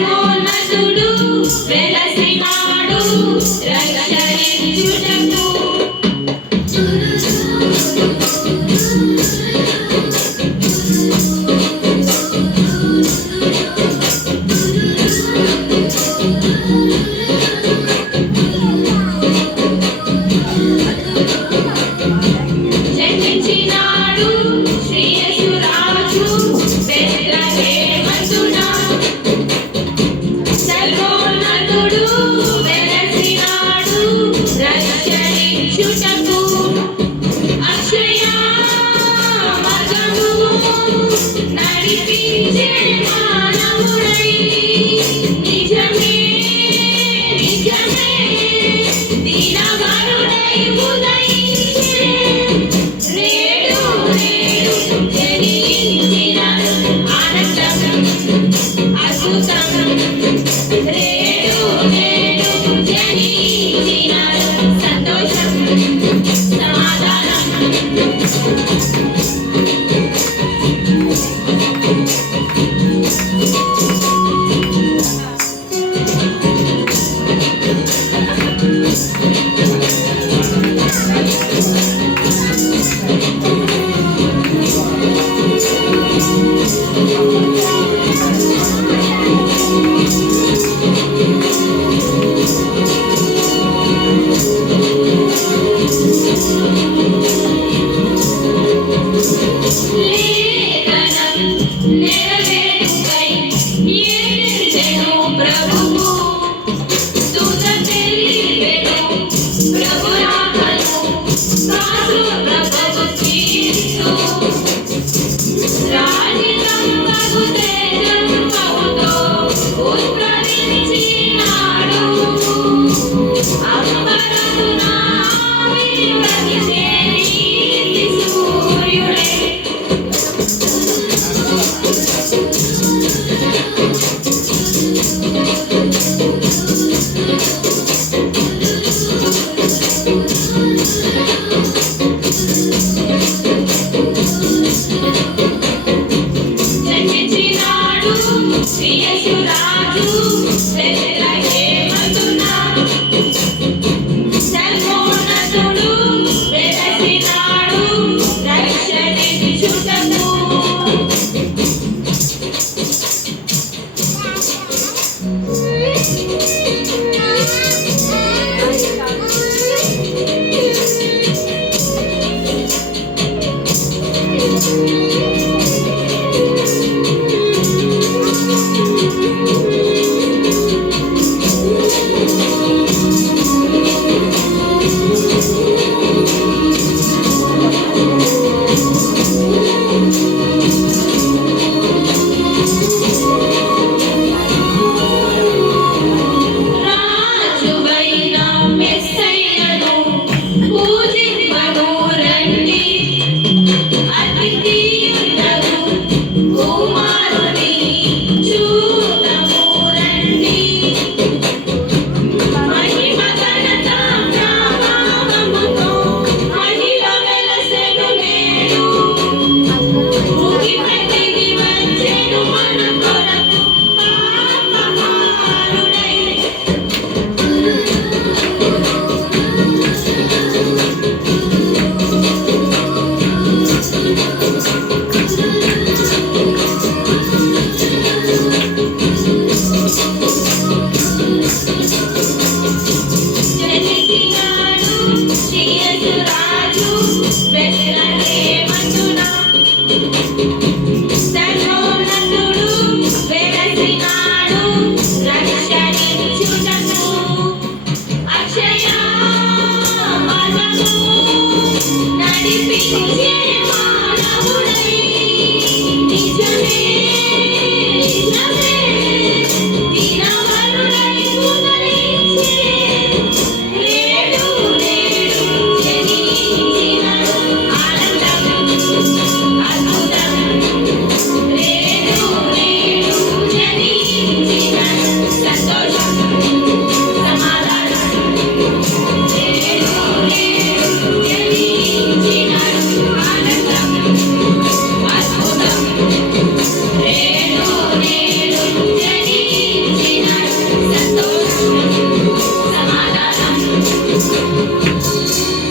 మహోన్నతుడు వెలసినాడు రక్షణించుటకు లేదనం свіять радість. Spend like